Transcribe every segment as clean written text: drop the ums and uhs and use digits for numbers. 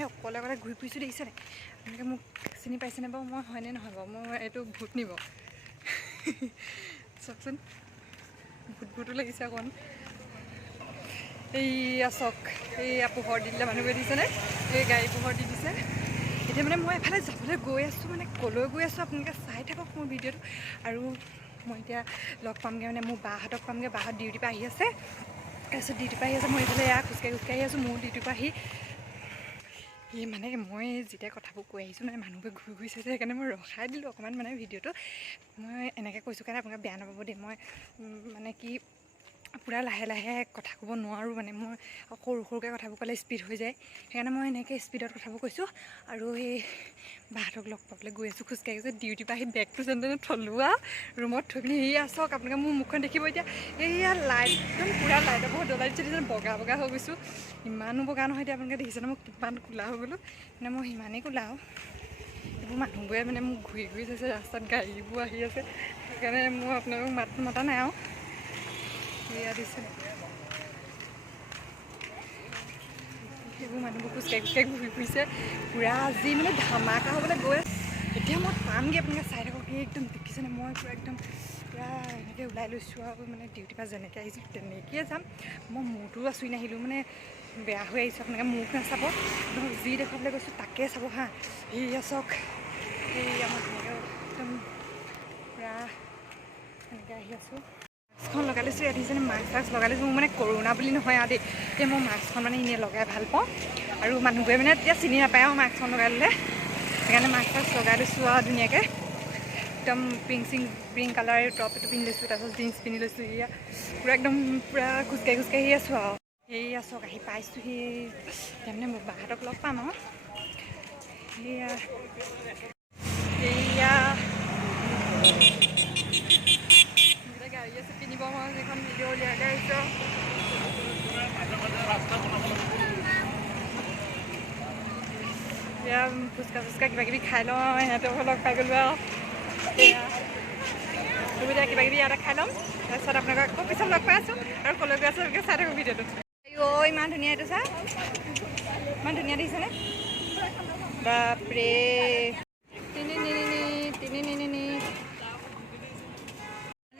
মইহে অকলে অকলে ঘূৰি ফুৰিছোঁ দেখিছেনে এনেকৈ মোক চিনি পাইছেনে বাৰু মই হয়নে নহয় বাৰু মই এইটো ভূত নিব চাওকচোন ভূতো লাগিছে অকণ এইয়া চাওক এইয়া পোহৰ দি দিলে মানুহবোৰে দিছেনে এই গাড়ী পোহৰ দি দিছে এতিয়া মানে মই এফালে যাবলৈ গৈ আছোঁ মানে ক'লৈ গৈ আছোঁ আপোনালোকে চাই থাকক মোৰ ভিডিঅ'টো আৰু মই এতিয়া লগ পামগৈ মানে মোৰ বাহঁতক পামগৈ বাহঁত ডিউটিৰ পৰা আহি আছে তাৰপিছত ডিউটিৰ পৰা আহি আছে মই এইফালে এয়া খোজকাঢ়ি আছোঁ মোৰ ডিউটিৰ পৰা আহি মানে মই যেতিয়া কথাবোৰ কৈ আহিছোঁ মানে মানুহবোৰে ঘূৰি ঘূৰি চাইছে সেইকাৰণে মই ৰখাই দিলোঁ অকণমান মানে ভিডিঅ'টো মই এনেকৈ কৈছোঁ কাৰণে আপোনালোকে বেয়া নাপাব দেই মই মানে কি পূৰা লাহে লাহে কথা ক'ব নোৱাৰোঁ মানে মই সৰু সৰুকৈ কথাবোৰ ক'লে স্পীড হৈ যায় সেইকাৰণে মই এনেকৈ স্পীডত কথাবোৰ কৈছোঁ আৰু সেই বাহঁতক লগ পাবলৈ গৈ আছোঁ খোজকাঢ়ি গৈছোঁ ডিউটিৰ পৰা আহি বেগটো যেনে তেনে থলোঁ আৰু ৰুমত থৈ পিনি সেয়া চাওক আপোনালোকে মোৰ মুখখন দেখিব এতিয়া এইয়া লাইট একদম পূৰা লাইটৰ বহুত জ্বলাই দিছে দেখিছে বগা বগা হৈ গৈছোঁ ইমানো বগা নহয় এতিয়া আপোনালোকে দেখিছেনে মই কিমান কোলা হৈ গ'লোঁ মানে মই সিমানেই কোলা আৰু এইবোৰ মানুহবোৰে মানে মোক ঘূৰি ঘূৰি চাইছে ৰাস্তাত গাড়ীবোৰ আহি আছে সেইকাৰণে মই আপোনালোকক মাত মতা নাই আৰু এয়া দিছে সেইবোৰ মানুহবোৰ খোজকাঢ়ি খোজকাঢ়ি ঘূৰি ফুৰিছে পূৰা আজি মানে ধামাকা হ'বলৈ গৈ আছে এতিয়া মই পামগৈ আপোনালোকে চাই থাকক সেই একদম দেখিছেনে মই পূৰা একদম পূৰা এনেকৈ ওলাই লৈছোঁ আৰু মানে ডিউটিৰ পৰা যেনেকৈ আহিছোঁ তেনেকৈয়ে যাম মই মূৰটোও আঁচুৰি নাহিলোঁ মানে বেয়া হৈ আহিছোঁ আপোনালোকে মোক নাচাব যি দেখুৱাবলৈ গৈছোঁ তাকে চাব হা সেয়া চাওক সেয়া মই ধুনীয়াকৈ একদম পূৰা এনেকৈ আহি আছোঁ মাস্কখন লগাই লৈছোঁ ইয়াত দেখিছেনে মাস্ক লগাই লৈছোঁ মোৰ মানে কৰোণা বুলি নহয় আৰু দেই এতিয়া মই মাস্কখন মানে এনেই লগাই ভাল পাওঁ আৰু মানুহবোৰে মানে তেতিয়া চিনি নাপায় আৰু মাস্কখন লগাই ল'লে সেইকাৰণে মাস্ক লগাই লৈছোঁ আৰু ধুনীয়াকৈ একদম পিংক কালাৰ টপ এইটো পিন্ধি লৈছোঁ তাৰপিছত জিন্স পিন্ধি লৈছোঁ এয়া পূৰা একদম পূৰা খোজকাঢ়ি খোজকাঢ়ি আছোঁ আৰু সেয়া চাওক আহি পাইছোঁহি তাৰমানে মোৰ বাহঁতক লগ পাম আৰু সেয়া গাড়ী আছে পিন্ধিব মই যিখন ভিডিঅ' উলিয়াকৈ আহিছোঁ এতিয়া ফুচকা কিবা কিবি খাই লওঁ সিহঁতক লগ পাই গ'লোঁ আৰু এতিয়া এতিয়া কিবা কিবি ইয়াতে খাই ল'ম তাৰপিছত আপোনালোকক আকৌ পিছত লগ পাই আছোঁ আৰু ক'লৈ গৈ আছোঁ চাই থাকোঁ ভিডিঅ'টো অ' ইমান ধুনীয়া এইটো চা ইমান ধুনীয়া দেখিছেনে বাপৰে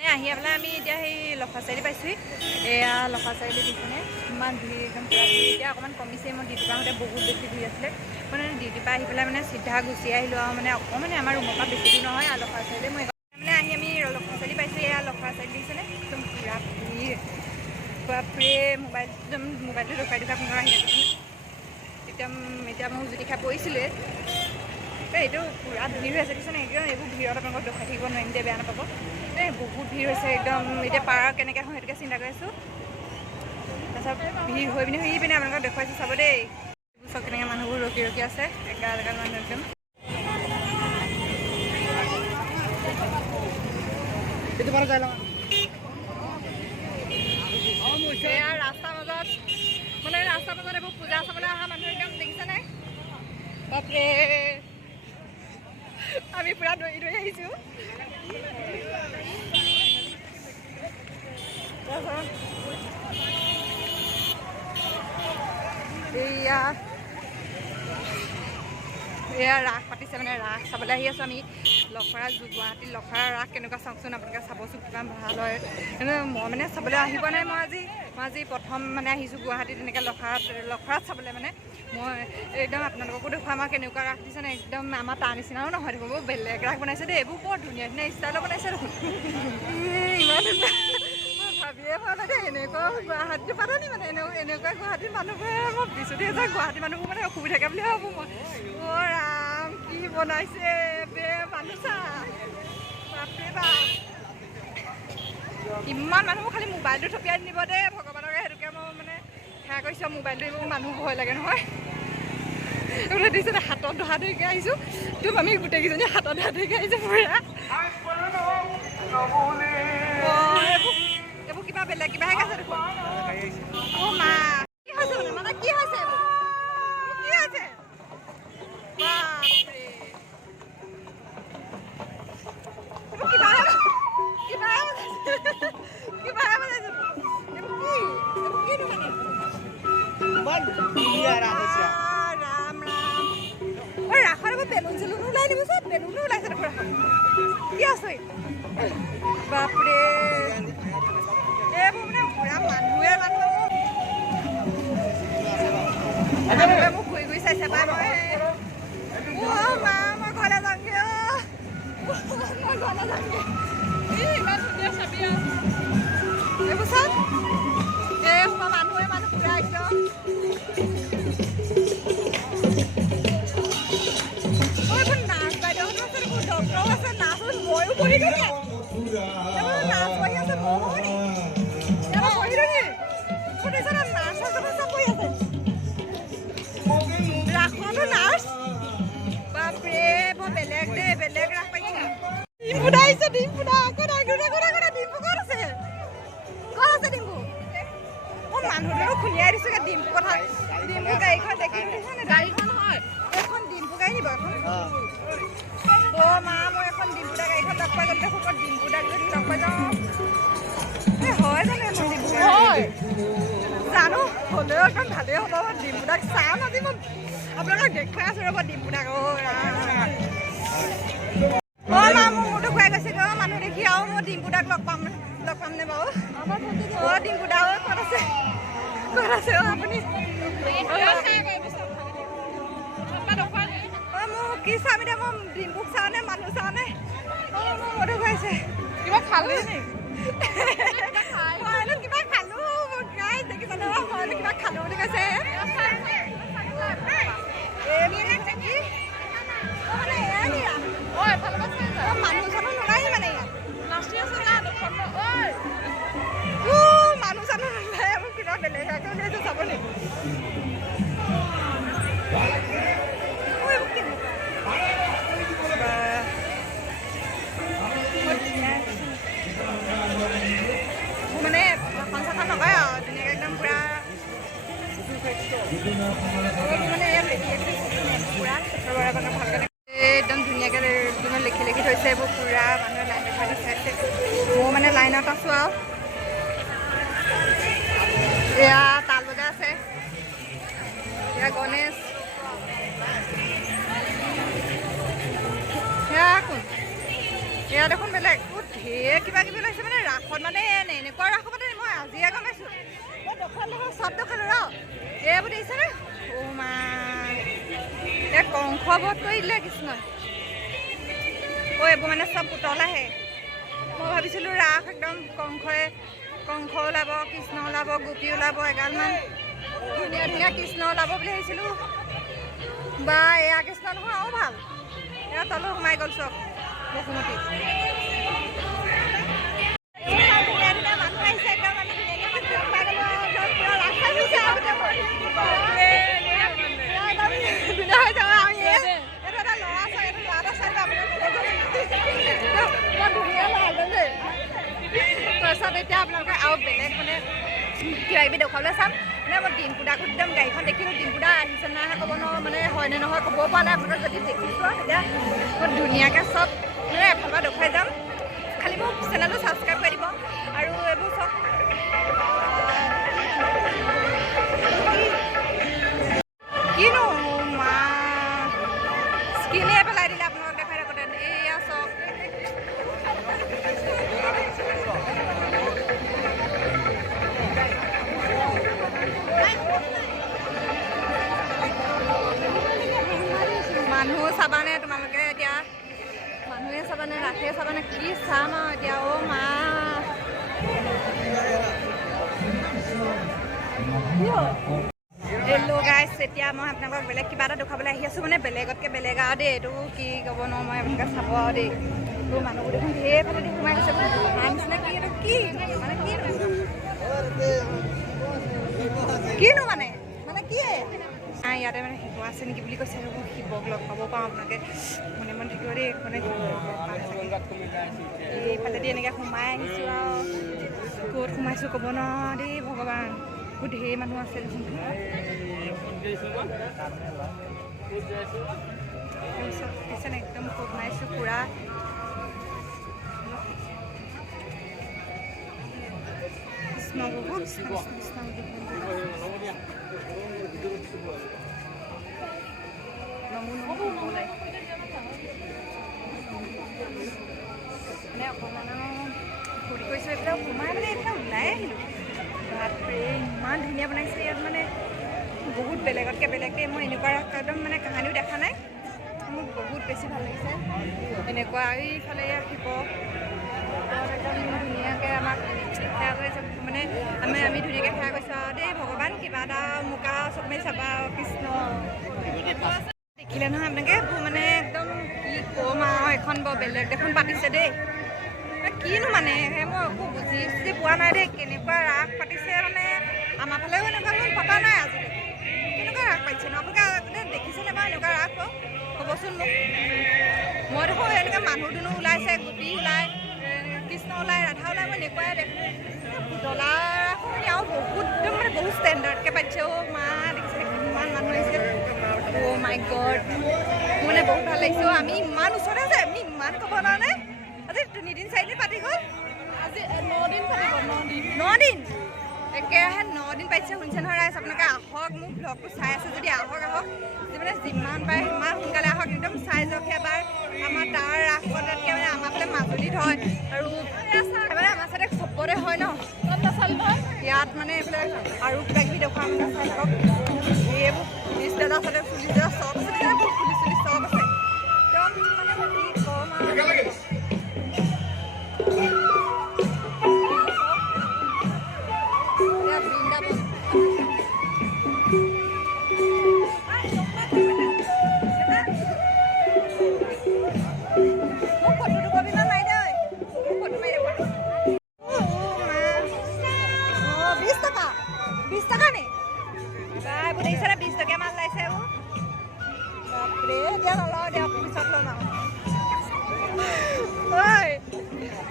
মানে আহি পেলাই আমি এতিয়া সেই লখৰা চাৰিআলি পাইছোঁহি এয়া লখৰা চাৰিআলি দিছেনে ইমান ভিৰ একদম পূৰা ভিৰ এতিয়া অকণমান কমিছে মই ডিউটিৰ পৰা আহোঁতে বহুত বেছি ভিৰ আছিলে মানে ডিউটিৰ পৰা আহি পেলাই মানে চিধা গুচি আহিলোঁ আৰু মানে অকণমান আমাৰ ৰুমৰ পৰা বেছি দূৰ নহয় আৰু লখৰা চাৰিআলি মই মানে আহি আমি লখৰা চাৰিআলি পাইছোঁ এয়া লখৰা চাৰিআলি দিছেনে একদম পূৰা ভিৰ বাপৰে মোবাইলটো দেখুৱাই আপোনালোকৰ আহি থাকোঁ এতিয়া মোৰ জুতি খাই পৰিছিলে এইটো পূৰা ভিৰ হৈ আছে দেখিছেনে একদম এইবোৰ ভিৰত আপোনালোকক দেখাই থাকিব নোৱাৰিম দে বেয়া নাপাব এই বহুত ভিৰ হৈছে একদম এতিয়া পাৰ কেনেকৈ হয় সেইটোকে চিন্তা কৰি আছোঁ তাৰপিছত ভিৰ হৈ পিনে আপোনালোকক দেখুৱাইছোঁ চাব দেই এইবোৰ চব কেনেকৈ মানুহবোৰ ৰখি ৰখি আছে এগাল মানুহ একদম এয়া ৰাস্তাৰ মাজত এইবোৰ পূজা চাবলৈ অহা মানুহ একদম দেখিছেনে বাপৰে আমি পূৰা দৌৰি দৌৰি আহিছোঁ এয়া ৰাস পাতিছে মানে ৰাস চাবলৈ আহি আছোঁ আমি লখৰা গুৱাহাটীত লখৰা ৰাস কেনেকুৱা চাওকচোন আপোনালোকে চাবচোন কিমান ভাল হয় কিন্তু মই মানে চাবলৈ আহিব নাই মই আজি প্ৰথম মানে আহিছোঁ গুৱাহাটীত তেনেকৈ লখৰাত চাবলৈ মানে মই একদম আপোনালোককো দেখুৱাম আৰু কেনেকুৱা ৰাস দিছে নে একদম আমাৰ তাৰ নিচিনাও নহয় দেখোন বেলেগ ৰাস বনাইছে দেই এইবোৰ বৰ ধুনীয়া ধুনীয়া ষ্টাইলত বনাইছে দেখোন ইমান ধুনীয়া মই ভাবিয়ে পোৱা নাই দেই এনেকুৱা গুৱাহাটীত পাতনি মানে এনেকুৱা গুৱাহাটীৰ মানুহবোৰে মই বিচুতি আছে গুৱাহাটীৰ মানুহবোৰ মানে অসুবিধাকে বুলি ভাবোঁ মই অ' ৰাম কি বনাইছে বে মানুহ চা বাপৰে বাপ ইমান মানুহবোৰ খালি মোবাইলটো থপিয়াই নিব দেই ভগৱানকে সেইটোকে মই মানে সেয়া কৰিছোঁ মোবাইলটো এইবোৰ মানুহ ভয় লাগে নহয় এইবোৰ দিছে হাতত ধৰা ধৰিকৈ আহিছোঁ তোক আমি গোটেইকেইজনী হাতত ধৰা ধৰিকৈ আহিছোঁ পুৰা এইবোৰ কিবা বেলেগ কিবাহে আছে দেখোন অ' মা কি হৈছে মানে কি হৈছে কি হৈছে বাপৰে কি আছে বাপৰে এইবোৰ মানে পুৰা মানুহে মোক ঘূৰি ঘূৰি চাইছে পাই মই মা মই ঘৰলৈ যামগে মই ঘৰলৈ যামগে ইমান ধুনীয়া চাবি এইবোৰ চাওক এই মানুহে মানুহ পুৰা একদম নাচ বাইদেউহঁতো আছে দেখোন ডক্টৰো আছে নাচ ময়ো বহি দিলে নাচ বহি আছে ময়ো বহি দিলি নাচ চব বহি আছে ৰাসতো নাচ বাপৰে মই বেলেগ দেই বেলেগ ৰাস পাইছোঁ ডিম্পু দা আহিছে ডিম্পু দা ডিম্পু ক'ত আছে ডিম্পু মই মানুহটোৰো খুলিয়াই দিছোঁ ডিম্পু কথা ডিম্পু গাড়ীখন দেখি গাড়ীখন হয় এখন ডিম্পু গাড়ী নিব এখন মা মই এখন ডিম্পু দা গাড়ীখন লগ পাই গ'লে দেখোন ডিম্পু দাক যদি লগ পাই যাওঁ হয় জানো এখন ডিম্পু হয় জানো হ'লেও এখন ভালেই হ'ব ডিম্পু দাক চাম আজি মই আপোনালোকক দেখুৱাই আছোঁ ৰ'ব ডিম্পু দাক মা মোৰ মোৰতো খুৱাই গৈছে মানুহ দেখি আৰু মই ডিম্পু দাক লগ পাম নে বাৰু ডিম্পু দা ক'ত আছে আপুনি মোক কি চাম এতিয়া মই ডিম্পুক চাওঁ নে মানুহ চাওঁ নে মোৰ মোৰতো খুৱাইছে কিবা খালো মইনো কিবা খালো দেখিছে ন মইনো কিবা খালো বুলি কৈছে মানুহ চানুহ নোলায় মানে মানুহ চানুহ নোলায় মোক কিবা বেলেগ চাবলৈ মানে পঞ্চাখন নকয় আৰু ধুনীয়াকৈ একদম পূৰা মানে পূৰা ভালকৈ একদম ধুনীয়াকৈ লিখি লিখি থৈছে এইবোৰ পূৰা মানুহে লাইন দেখুৱাই দি চাইছে মই মানে লাইনত আছোঁ আৰু এয়া তাল বজাই আছে এয়া গণেশ সেয়া কোন এয়া দেখোন বেলেগ ঢেৰ কিবা কিবি ওলাইছে মানে ৰাসত মানে এনেকুৱা ৰাস পাতে মই আজিয়ে গম পাইছোঁ মই দেখুৱালে চব দেখালোঁ ৰ এইবোৰ দেখিছেনে মা এই কংস বধ কৰি দিলে কৃষ্ণই এইবোৰ মানে চব পুতল আহে মই ভাবিছিলোঁ ৰাস একদম কংস ওলাব কৃষ্ণ ওলাব গোপী ওলাব এগালমান ধুনীয়া ধুনীয়া কৃষ্ণ ওলাব বুলি ভাবিছিলোঁ বা এয়া কৃষ্ণ নহয় আৰু ভাল এয়া তলো সোমাই গ'ল চব বসুমতী মানুহ আহিছে একদম আমি তাৰপিছত এতিয়া আপোনালোকে আৰু বেলেগ মানে কিবা কিবি দেখুৱাবলৈ চাম মানে মই ডিম্পু দাক একদম গাড়ীখন দেখিলোঁ ডিম্পু দা আহিছে নাই ক'ব নোৱাৰোঁ মানে হয়নে নহয় ক'ব পৰা নাই আপোনালোকে যদি দেখিছোঁ তেতিয়া মই ধুনীয়াকৈ চব মানে এফালৰ পৰা দেখুৱাই যাম খালি মোক চেনেলটো ছাবস্ক্ৰাইব কৰি দিব আৰু এইবোৰ চব কিনো মা স্কিনে পেলাই দিলে আপোনালোক দেখাই থাকোঁতে এয়া চব মানুহ চাবানে তোমালোকে এতিয়া মানুহে চাবানে ৰাসে চাবানে কি চাম আৰু এতিয়া মা হেল্ল' গাইছ এতিয়া মই আপোনালোকক বেলেগ কিবা এটা দেখুৱাবলৈ আহি আছোঁ মানে বেলেগতকৈ বেলেগ আৰু দেই এইটো কি ক'ব নোৱাৰোঁ মই আপোনালোকে চাব আৰু দেই এইটো মানুহবোৰ দেখোন ঢেৰ ফালে দি সোমাই গৈছে নিচিনা কি এইটো কি মানে কিনো মানে কি ইয়াতে মানে শিৱ আছে নেকি বুলি কৈছে আৰু শিৱক লগ পাব পাৰোঁ আপোনালোকে মনে মনে থাকিব দেই মানে এইফালেদি এনেকৈ সোমাই আহিছোঁ আৰু ক'ত সোমাইছোঁ ক'ব নোৱাৰোঁ দেই ভগৱান বহুত ঢেৰ মানুহ আছে দেখোন একদম সোমাইছোঁ পূৰা কৃষ্ণ বহুত কৃষ্ণ নমো নমো অকণমান ফূৰ্তি কৰিছোঁ। এইফালে সোমাই মানে এইফালে ওলাই আহিলোঁ। বাপৰে ইমান ধুনীয়া বনাইছে ইয়াত, মানে বহুত বেলেগতকৈ বেলেগ দেই। মই এনেকুৱা একদম মানে কাহানিও দেখা নাই, মোক বহুত বেছি ভাল লাগিছে। এনেকুৱা এইফালে শিৱ একদম ধুনীয়াকৈ আমাক সেৱা কৰিছে, মানে আমি ধুনীয়াকৈ সেৱা কৰিছোঁ আৰু দেই। ভগৱান কিবা এটা মোকা চকু মাৰি চাবা কৃষ্ণ। দেখিলে নহয় আপোনালোকে মানে একদম কি ক'ম আৰু, এখন বৰ বেলেগ দেখোন পাতিছে দেই। কিনো মানে মই একো বুজি পোৱা নাই দেই, কেনেকুৱা ৰাস পাতিছে। মানে আমাৰ ফালেও এনেকুৱা দেখোন পতা নাই আজিলৈকে। কেনেকুৱা ৰাস পাতিছে ন আপোনালোকে দেখিছেনে বাৰু এনেকুৱা ৰাস? ক'বচোন মোক। মই দেখোন এনেকৈ মানুহ দুনুহ ওলাইছে, গোপী ওলাই, কৃষ্ণ ওলাই, ৰাধা ওলাই, মই এনেকুৱাই দেখোঁ। পুতলা ৰাসো আৰু বহুত একদম মানে বহুত ষ্টেণ্ডাৰ্ডকৈ পাতিছে। মা দেখিছে কিমান মানুহ আহিছে। মাই গড, মোৰ মানে বহুত ভাল লাগিছে। আমি ইমান ওচৰতে আছে, আমি ইমান ক'ব নোৱাৰোনে? আজি 3 দিন 4 দিন পাতি গ'ল, আজি 9 দিন পাতিব। 9 দিন একেৰাহে 9 দিন পাতিছে। শুনিছে নহয় ৰাইজ, আপোনালোকে আহক, মোৰ ব্লগটো চাই আছে যদি আহক মানে যিমান পাৰে সিমান সোনকালে আহক, একদম চাই যাওক এবাৰ। আমাৰ তাৰ ৰাস পতাতকৈ মানে আমাৰ ফালে মাজুলীত হয়, আৰু মানে আমাৰ চাইডে চবতে হয় ন ইয়াত, মানে এইফালে আৰু কিবা কিবি দেখুৱাম চাই থাকক। এইবোৰ পুলিচ দাদা চালে, পুলিচ দাদা চব আছে, পুলিচ চুলিচ চব আছে একদম, মানে কি ক'ম আৰু।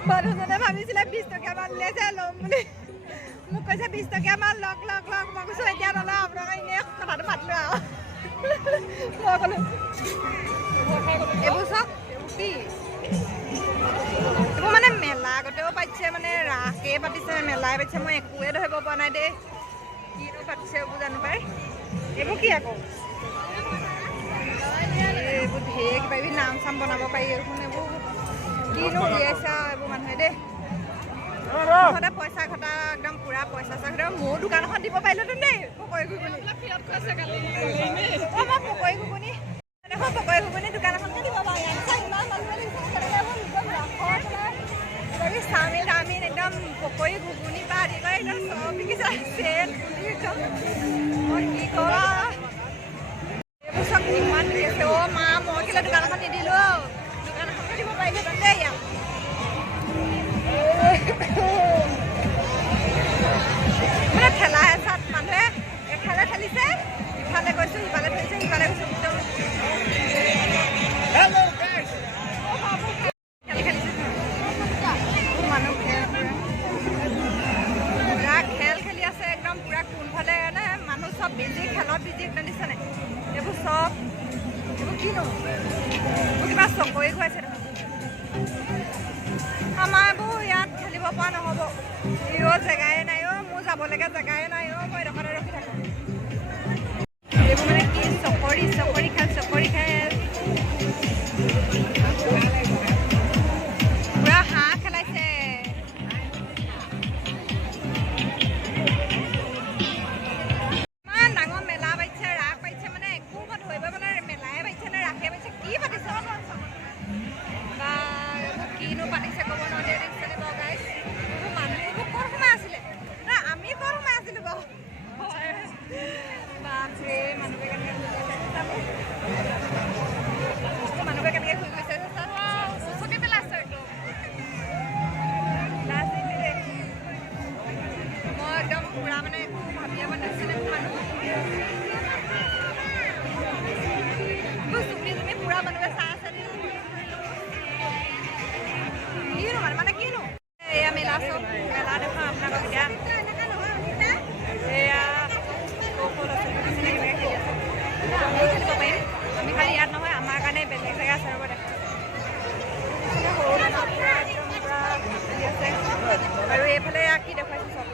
মানুহজনে ভাবিছিলে 20 টকীয়া মান লৈছে ল'ম বুলি, মোক কৈছে 20 টকীয়া মান লওক। মই কৈছোঁ এতিয়া নলওঁ, আপোনালোকে এনেই কথাটো পাতিলোঁ আৰু। মই ক'লোঁ এইবোৰ চাওক কি এইবোৰ মানে মেলা আগতেও পাতিছে, মানে ৰাসেই পাতিছে, মেলাই পাতিছে, মই একোৱে ধৰিব পৰা নাই দেই। কিনো পাতিছে এইবোৰ জানো পাই। এইবোৰ কি আকৌ এইবোৰ ঢেৰ কিবা কিবি নাম চাম বনাব পাৰি দেখোন। এইবোৰ কিনো উলিয়াইছে আৰু এইবোৰ মানুহে দেই। মুঠতে পইচা ঘটা একদম পুৰা পইচা চইচা ঘটা। মোৰ দোকান এখন দিব পাৰিলোঁহেঁতেন দেই, পকৰি ঘুগুনি। মই পকৰি ঘুগুনি দেখোন, পকৰি ঘুগুনি দোকান এখনকে দিব পাৰোঁ। ইমান মানুহে চাওমিন টাউমিন একদম পকৰি ঘুগুনি পৰা আদি কৰি একদম চব বিকিছে। একদম মই কি কওঁ, এইবোৰ চব কিমান বিকিছে। মা মই কেলৈ দোকান এখন নিদিলোঁ, দোকান এখনকে দিব পাৰিলোঁহেঁতেন দেই ইয়াত। মানে ঠেলা হেঁচাত মানুহে এফালে ঠেলিছে, ইফালে গৈছোঁ, সিফালে ঠেলিছে, সিফালে গৈছোঁ। মানুহ পুৰা খেল খেলি আছে একদম, পুৰা কোনফালে মানে মানুহ চব বিজি, খেলত বিজি একদম দিছেনে। এইবোৰ চব এইবোৰ কিনো, মোৰ কিবা চকৰি খুৱাইছে দেখোন। আমাৰ এইবোৰ ইয়াত খেলিব পৰা নহ'ব, জেগাই নাই অ', মোৰ যাবলৈকে জেগাই নাই অ', মই এডোখৰতে ৰখি থাকোঁ। এইবোৰ মানে কি চকৰি খেল পুৰা হাঁহ খেলাইছে। ইমান ডাঙৰ মেলা পাতিছে, ৰাস পাতিছে, মানে একো মই ধৰিব মানে মেলাই পাতিছে নে ৰাসে পাতিছে, কি পাতিছে বা এইবোৰ কিনো পাতিছে ক'ব নোৱাৰো দেই। দেখিছেনে বাৰু গাইজ, এইবোৰ মানুহবোৰ ক'ত সোমাই আছিলে, আমি ক'ত সোমাই আছিলোঁ বাৰু। বাপৰে মানুহবোৰে কেনেকৈ ঘূৰি গৈছে চকী পেলাইছে একদম। মই একদম পুৰা মানে একো ভাবিয়ে পোৱা নাছিলে মানুহ চুমি পুৰা মানুহে চাই আছে। কিনো মানে কিনো এয়া মেলা, চব মেলা দেখুৱাম আপোনালোকক এতিয়া। এয়া আমিও খেলিব পাৰিম, আমি খালি ইয়াত নহয়, আমাৰ কাৰণে বেলেগ জেগা আছে ৰ'ব দেখা। সৰু ল'ৰা পুৰা একদম পুৰা খেলি আছে, আৰু এইফালে কি দেখুৱাইছোঁ চব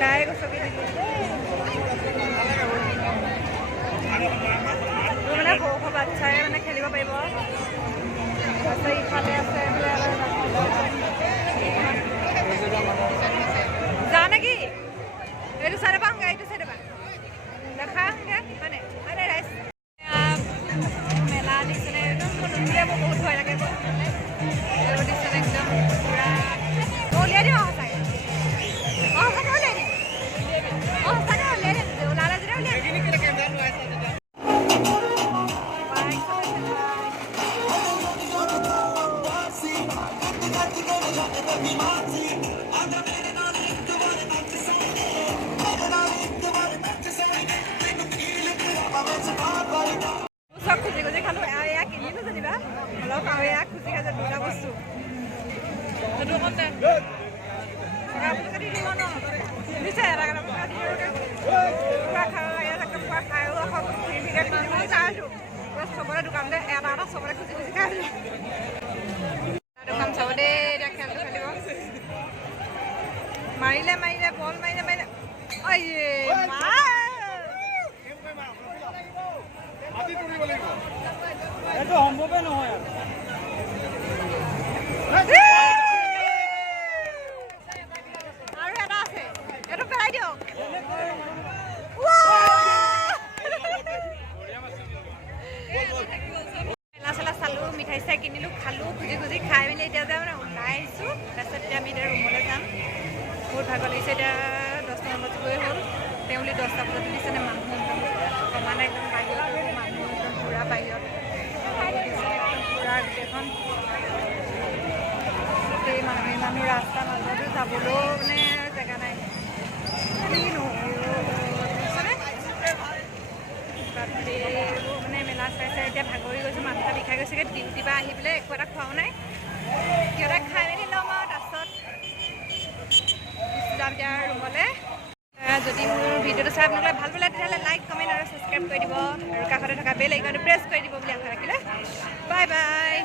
গাই গছকি দিলোঁ। তাৰপিছত ইফালে আছে যা নেকি এইটো চাইডে পামগৈ এইটো চাইডে পাম দেখাংগে মানে ৰাইজ মেলা দিছেনে একদম নুঠিলে মোৰ বহুত ভয় লাগে দিছেনে একদম পূৰা উলিয়াই দিওঁ সঁচাকৈ সঁচাকৈ উলিয়াই দিম সঁচাকৈ উলিয়াই দিম ওলালে যেতিয়া উলিয়াই দিম চব খুজি খুজি খালোঁ আৰু এয়া কিনিলোঁ যেনিবা অলপ আৰু এয়া খুজি খাইছে দুটা বস্তু সেইটো অকণ দে কাটি দিব ন দিছে এটা খাব লাগে পুৰা খায়ো আকৌ ভিডিঅ'ত খুজি খুজি খাই আছোঁ পুৰা চবৰে দোকানতে এটা এটা চবৰে খুজি খুজি খাই আছোঁ দোকান চাব দেই এতিয়া খেলটো খেলিব মাৰিলে মাৰিলে বল মাৰিলে মাৰিলে এইটো সম্ভৱে নহয় আৰু এটা আছে এইটো পেলাই দিয়ক মেলা চেলা চালোঁ মিঠাই চিঠাই কিনিলোঁ খালোঁ খুজি খুজি খাই মেলি এতিয়া যে মানে ওলাই আহিছোঁ তাৰপিছত এতিয়া আমি এতিয়া ৰুমলৈ যাম বহুত ভাগৰ লাগিছে এতিয়া 10টামান বাজিবই হ'ল তেওঁ বুলি 10টা বজাত দিছেনে মানুহ একদম সমানে একদম বাহিৰত মানুহ একদম পূৰা বাহিৰত পূৰা গোটেইখন গোটেই মানুহ ৰাস্তা মাজতো যাবলৈও মানে জেগা নাই কিনো মানে মেলা চাই চাই এতিয়া ভাগৰি গৈছোঁ মাথা বিষাই গৈছেগৈ ডিউটিৰ পৰা আহি পেলাই একো এটা খোৱাও নাই কিবা এটা খাই মেলি ল'ম আৰু তাৰপিছত যাম এতিয়া ৰুমলৈ যদি মোৰ ভিডিঅ'টো চাই আপোনালোকে ভাল পালে তেতিয়াহ'লে লাইক কমেণ্ট আৰু ছাবস্ক্ৰাইব কৰি দিব আৰু কাষতে থকা বেল আইকনটো প্ৰেছ কৰি দিব বুলি আশা ৰাখিলে বাই বাই